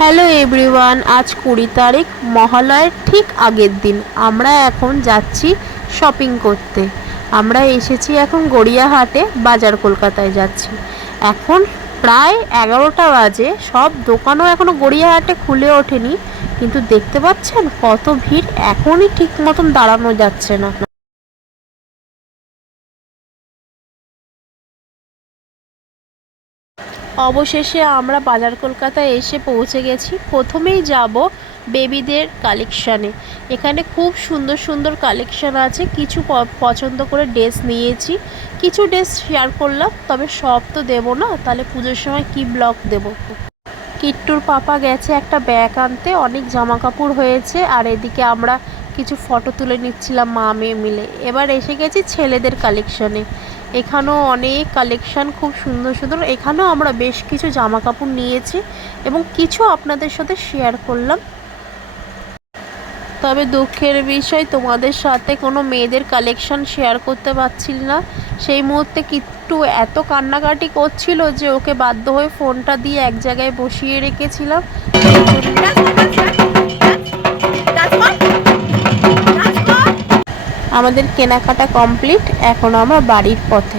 Hello everyone, আজ 20 তারিখ, মহালয়ের ঠিক আগের দিন। আমরা এখন যাচ্ছি শপিং করতে। আমরা এসেছি এখন গড়িয়াহাটে, বাজার কলকাতায় যাচ্ছি। এখন প্রায় 11টা বাজে, সব দোকানও এখনও গড়িয়াহাটে খুলে ওঠেনি, কিন্তু দেখতে পাচ্ছেন কত ভিড়। এখনই ঠিক মতন দাঁড়ানো যাচ্ছে না। অবশেষে আমরা বাজার কলকাতায় এসে পৌঁছে গেছি। প্রথমেই যাব বেবিদের কালেকশানে। এখানে খুব সুন্দর সুন্দর কালেকশান আছে। কিছু পছন্দ করে ড্রেস নিয়েছি, কিছু ড্রেস শেয়ার করলাম, তবে সব তো দেবো না, তাহলে পুজোর সময় কি ব্লগ দেবো। কিট্টুর পাপা গেছে একটা ব্যাগ আনতে, অনেক জামা কাপড় হয়েছে, আর এদিকে আমরা কিছু ফটো তুলে নিচ্ছিলাম মা মেয়ে মিলে। এবার এসে গেছি ছেলেদের কালেকশানে। এখানেও অনেক কালেকশান, খুব সুন্দর সুন্দর। এখানেও আমরা বেশ কিছু জামা কাপড় নিয়েছি এবং কিছু আপনাদের সাথে শেয়ার করলাম। তবে দুঃখের বিষয়, তোমাদের সাথে কোনো মেয়েদের কালেকশান শেয়ার করতে পারছি না। সেই মুহূর্তে কিট্টু এত কান্নাকাটি করছিল যে ওকে বাধ্য হয়ে ফোনটা দিয়ে এক জায়গায় বসিয়ে রেখেছিলাম। আমাদের কেনাকাটা কমপ্লিট, এখন আমরা বাড়ির পথে।